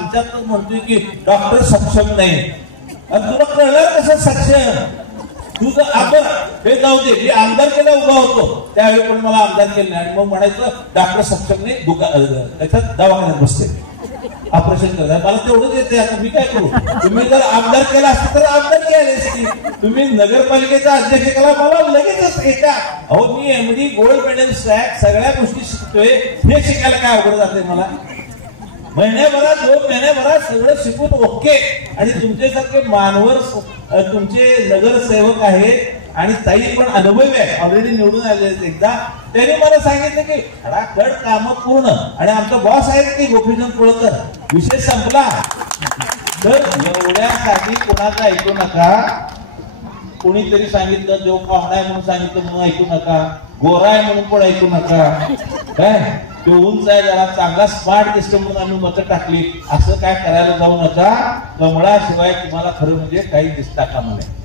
आमच्यात म्हणतोय की डॉक्टर सक्षम नाही, आणि तुला कळलं कसं सक्षम? तुझं आपण हे जाऊ दे, मी आमदार केला उभा होतो त्यावेळी पण मला आमदार केलं नाही, आणि मग म्हणायचं डॉक्टर सक्षम नाही, त्याच्यात दवाखान्यात बसते, ऑपरेशन करतात. मला तेवढंच येते, आता मी काय करू? तुम्ही जर आमदार केला असतं तर आमदार केले असती. तुम्ही नगरपालिकेचा अध्यक्ष केला, मला लगेचच एका अहो मी एमडी गोल्ड मेडल सगळ्या गोष्टी शिकतोय, हे शिकायला काय अवघड जाते मला? महिन्याभरात 2 महिन्याभरात सगळं शिकून ओके. आणि तुमच्यासारखे मानवर तुमचे नगरसेवक आहेत आणि ताई पण अनुभवी आहे, ऑलरेडी निवडून आले आहेत एकदा. त्यांनी मला सांगितलं की खडाखड कामं पूर्ण, आणि आमचा बॉस आहे की गोपीचंद कोळकर, विषय संपला. तर एवढ्यासाठी कोणाचं ऐकू नका. कोणीतरी सांगितलं, जो पाहुणा आहे म्हणून सांगितलं म्हणून ऐकू नका, गोरा आहे म्हणून पण ऐकू नका, काय तो उंच आहे जरा चांगला स्मार्ट दिसतो म्हणून आम्ही मतं टाकली, असं काय करायला जाऊ नका. कमळाशिवाय तुम्हाला खरं म्हणजे काही दिसता कामा नये.